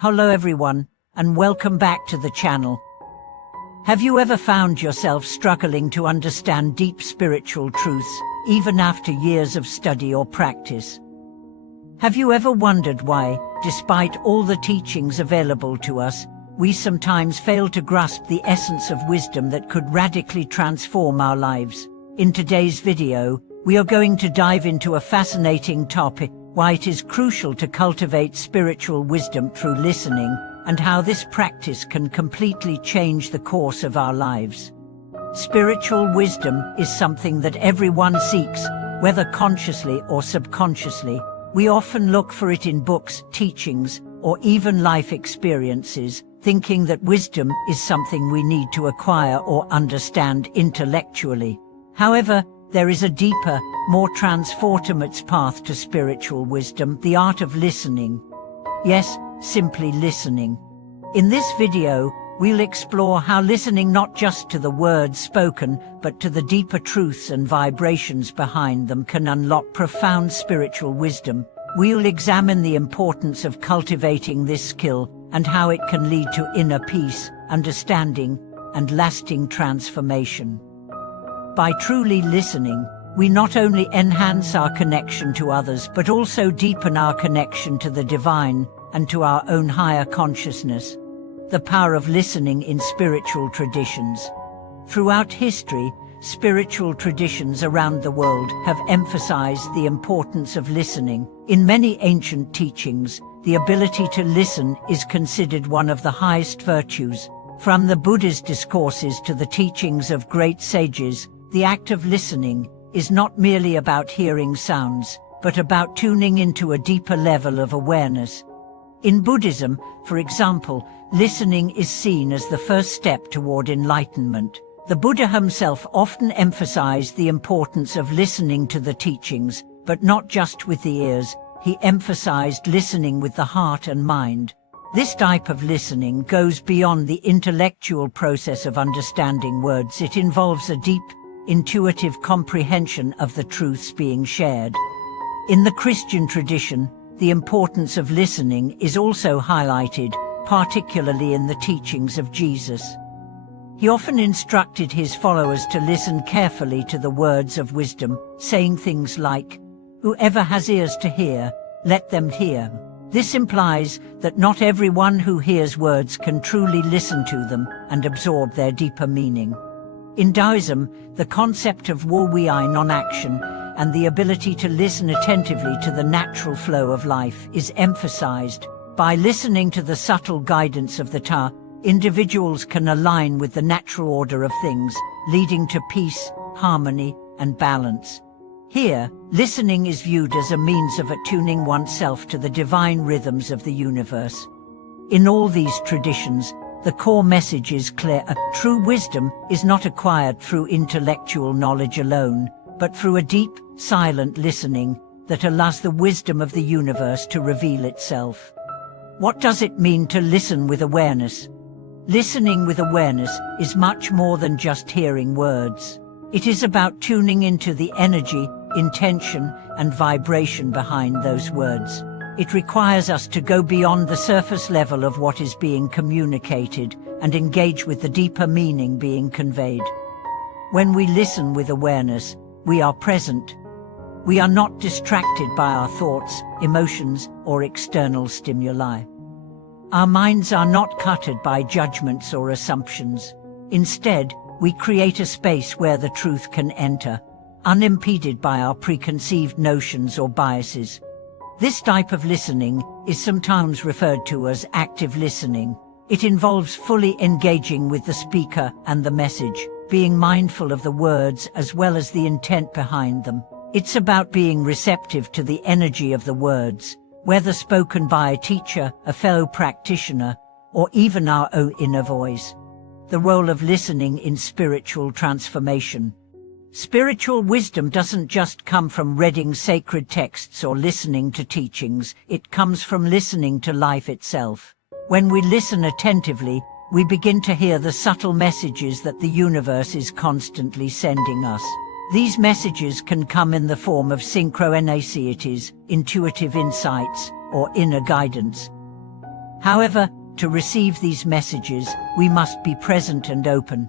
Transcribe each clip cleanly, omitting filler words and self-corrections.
Hello everyone, and welcome back to the channel. Have you ever found yourself struggling to understand deep spiritual truths, even after years of study or practice? Have you ever wondered why, despite all the teachings available to us, we sometimes fail to grasp the essence of wisdom that could radically transform our lives? In today's video, we are going to dive into a fascinating topic: why it is crucial to cultivate spiritual wisdom through listening, and how this practice can completely change the course of our lives. Spiritual wisdom is something that everyone seeks, whether consciously or subconsciously. We often look for it in books, teachings, or even life experiences, thinking that wisdom is something we need to acquire or understand intellectually. However, there is a deeper, more transformative path to spiritual wisdom: the art of listening. Yes, simply listening. In this video, we'll explore how listening not just to the words spoken, but to the deeper truths and vibrations behind them can unlock profound spiritual wisdom. We'll examine the importance of cultivating this skill and how it can lead to inner peace, understanding, and lasting transformation. By truly listening, we not only enhance our connection to others but also deepen our connection to the divine and to our own higher consciousness. The power of listening in spiritual traditions. Throughout history, spiritual traditions around the world have emphasized the importance of listening. In many ancient teachings, the ability to listen is considered one of the highest virtues. From the Buddhist discourses to the teachings of great sages, the act of listening is not merely about hearing sounds, but about tuning into a deeper level of awareness. In Buddhism, for example, listening is seen as the first step toward enlightenment. The Buddha himself often emphasized the importance of listening to the teachings, but not just with the ears. He emphasized listening with the heart and mind. This type of listening goes beyond the intellectual process of understanding words. It involves a deep, intuitive comprehension of the truths being shared. In the Christian tradition, the importance of listening is also highlighted, particularly in the teachings of Jesus. He often instructed his followers to listen carefully to the words of wisdom, saying things like, "Whoever has ears to hear, let them hear." This implies that not everyone who hears words can truly listen to them and absorb their deeper meaning. In Taoism, the concept of wu wei non-action and the ability to listen attentively to the natural flow of life is emphasized. By listening to the subtle guidance of the Tao, individuals can align with the natural order of things, leading to peace, harmony, and balance. Here, listening is viewed as a means of attuning oneself to the divine rhythms of the universe. In all these traditions, the core message is clear: true wisdom is not acquired through intellectual knowledge alone, but through a deep, silent listening that allows the wisdom of the universe to reveal itself. What does it mean to listen with awareness? Listening with awareness is much more than just hearing words. It is about tuning into the energy, intention, and vibration behind those words. It requires us to go beyond the surface level of what is being communicated and engage with the deeper meaning being conveyed. When we listen with awareness, we are present. We are not distracted by our thoughts, emotions, or external stimuli. Our minds are not cluttered by judgments or assumptions. Instead, we create a space where the truth can enter, unimpeded by our preconceived notions or biases. This type of listening is sometimes referred to as active listening. It involves fully engaging with the speaker and the message, being mindful of the words as well as the intent behind them. It's about being receptive to the energy of the words, whether spoken by a teacher, a fellow practitioner, or even our own inner voice. The role of listening in spiritual transformation. Spiritual wisdom doesn't just come from reading sacred texts or listening to teachings. It comes from listening to life itself. When we listen attentively, we begin to hear the subtle messages that the universe is constantly sending us. These messages can come in the form of synchronicities, intuitive insights, or inner guidance. However, to receive these messages, we must be present and open.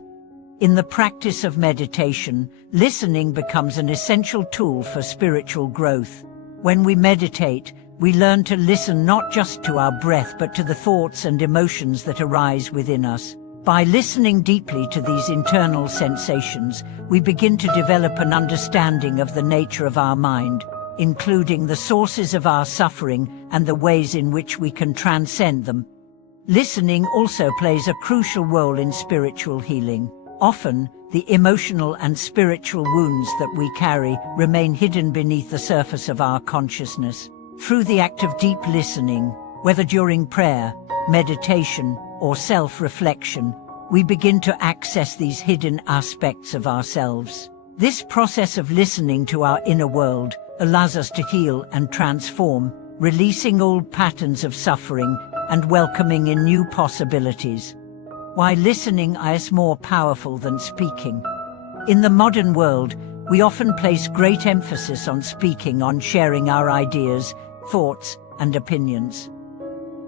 In the practice of meditation, listening becomes an essential tool for spiritual growth. When we meditate, we learn to listen not just to our breath but to the thoughts and emotions that arise within us. By listening deeply to these internal sensations, we begin to develop an understanding of the nature of our mind, including the sources of our suffering and the ways in which we can transcend them. Listening also plays a crucial role in spiritual healing. Often, the emotional and spiritual wounds that we carry remain hidden beneath the surface of our consciousness. Through the act of deep listening, whether during prayer, meditation, or self-reflection, we begin to access these hidden aspects of ourselves. This process of listening to our inner world allows us to heal and transform, releasing old patterns of suffering and welcoming in new possibilities. Why listening is more powerful than speaking? In the modern world, we often place great emphasis on speaking, on sharing our ideas, thoughts, and opinions.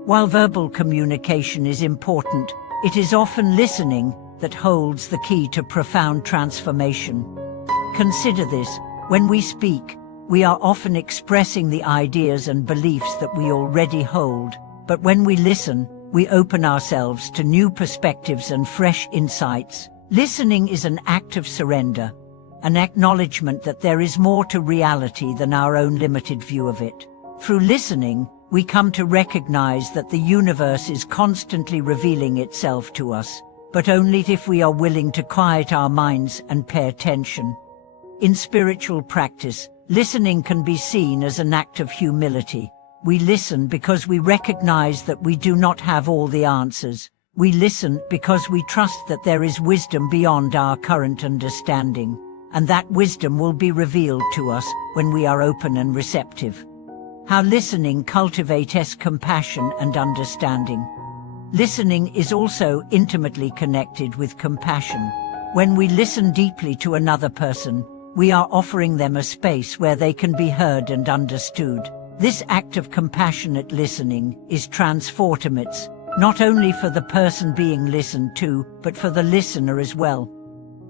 While verbal communication is important, it is often listening that holds the key to profound transformation. Consider this: when we speak, we are often expressing the ideas and beliefs that we already hold. But when we listen, we open ourselves to new perspectives and fresh insights. Listening is an act of surrender, an acknowledgement that there is more to reality than our own limited view of it. Through listening, we come to recognize that the universe is constantly revealing itself to us, but only if we are willing to quiet our minds and pay attention. In spiritual practice, listening can be seen as an act of humility. We listen because we recognize that we do not have all the answers. We listen because we trust that there is wisdom beyond our current understanding, and that wisdom will be revealed to us when we are open and receptive. How listening cultivates compassion and understanding. Listening is also intimately connected with compassion. When we listen deeply to another person, we are offering them a space where they can be heard and understood. This act of compassionate listening is transformative, not only for the person being listened to, but for the listener as well.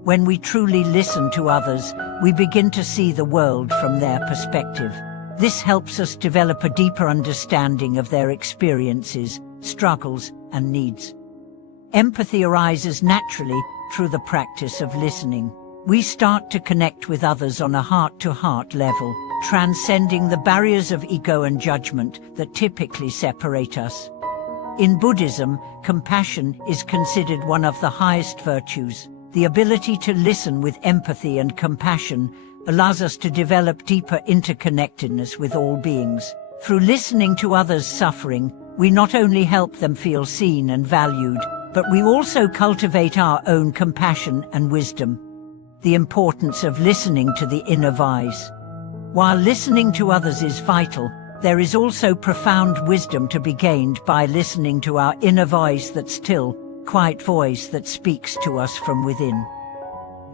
When we truly listen to others, we begin to see the world from their perspective. This helps us develop a deeper understanding of their experiences, struggles, and needs. Empathy arises naturally through the practice of listening. We start to connect with others on a heart-to-heart level, transcending the barriers of ego and judgment that typically separate us. In Buddhism, compassion is considered one of the highest virtues. The ability to listen with empathy and compassion allows us to develop deeper interconnectedness with all beings. Through listening to others' suffering, we not only help them feel seen and valued, but we also cultivate our own compassion and wisdom. The importance of listening to the inner voice. While listening to others is vital, there is also profound wisdom to be gained by listening to our inner voice, that still, quiet voice that speaks to us from within.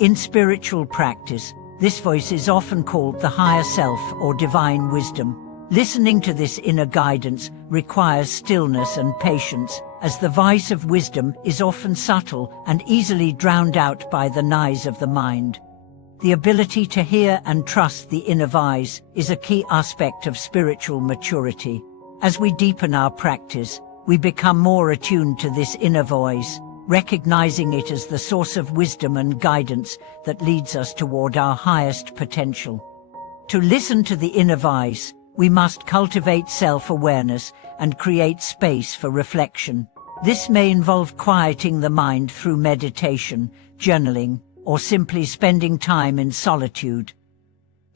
In spiritual practice, this voice is often called the higher self or divine wisdom. Listening to this inner guidance requires stillness and patience, as the voice of wisdom is often subtle and easily drowned out by the noise of the mind. The ability to hear and trust the inner voice is a key aspect of spiritual maturity. As we deepen our practice, we become more attuned to this inner voice, recognizing it as the source of wisdom and guidance that leads us toward our highest potential. To listen to the inner voice, we must cultivate self-awareness and create space for reflection. This may involve quieting the mind through meditation, journaling, or simply spending time in solitude.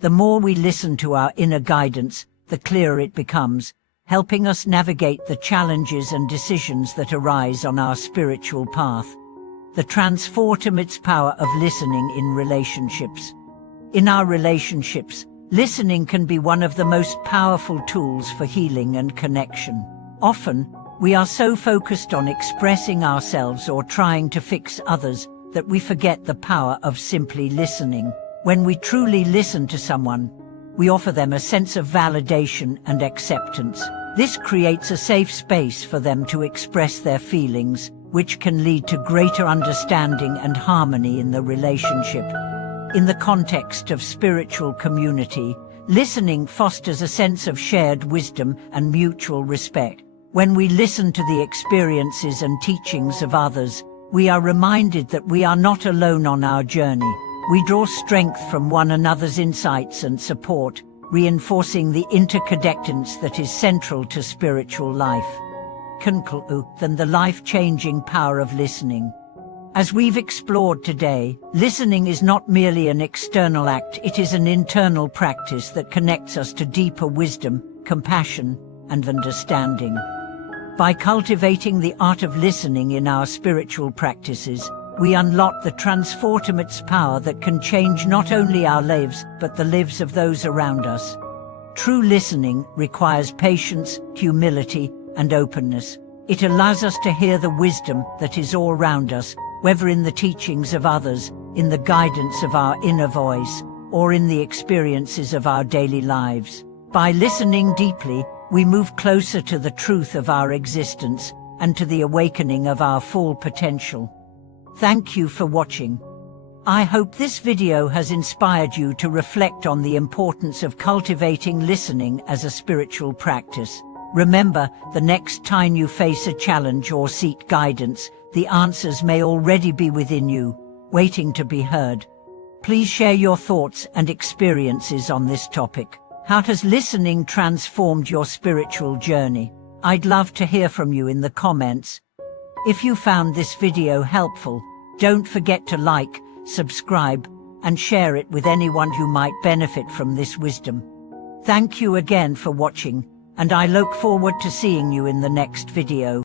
The more we listen to our inner guidance, the clearer it becomes, helping us navigate the challenges and decisions that arise on our spiritual path. The transformative power of listening in relationships. In our relationships, listening can be one of the most powerful tools for healing and connection. Often, we are so focused on expressing ourselves or trying to fix others that we forget the power of simply listening. When we truly listen to someone, we offer them a sense of validation and acceptance. This creates a safe space for them to express their feelings, which can lead to greater understanding and harmony in the relationship. In the context of spiritual community, listening fosters a sense of shared wisdom and mutual respect. When we listen to the experiences and teachings of others, we are reminded that we are not alone on our journey. We draw strength from one another's insights and support, reinforcing the interconnectedness that is central to spiritual life. Than the life-changing power of listening. As we've explored today, listening is not merely an external act, it is an internal practice that connects us to deeper wisdom, compassion, and understanding. By cultivating the art of listening in our spiritual practices, we unlock the transformative power that can change not only our lives, but the lives of those around us. True listening requires patience, humility, and openness. It allows us to hear the wisdom that is all around us, whether in the teachings of others, in the guidance of our inner voice, or in the experiences of our daily lives. By listening deeply, we move closer to the truth of our existence and to the awakening of our full potential. Thank you for watching. I hope this video has inspired you to reflect on the importance of cultivating listening as a spiritual practice. Remember, the next time you face a challenge or seek guidance, the answers may already be within you, waiting to be heard. Please share your thoughts and experiences on this topic. How has listening transformed your spiritual journey? I'd love to hear from you in the comments. If you found this video helpful, don't forget to like, subscribe, and share it with anyone who might benefit from this wisdom. Thank you again for watching, and I look forward to seeing you in the next video.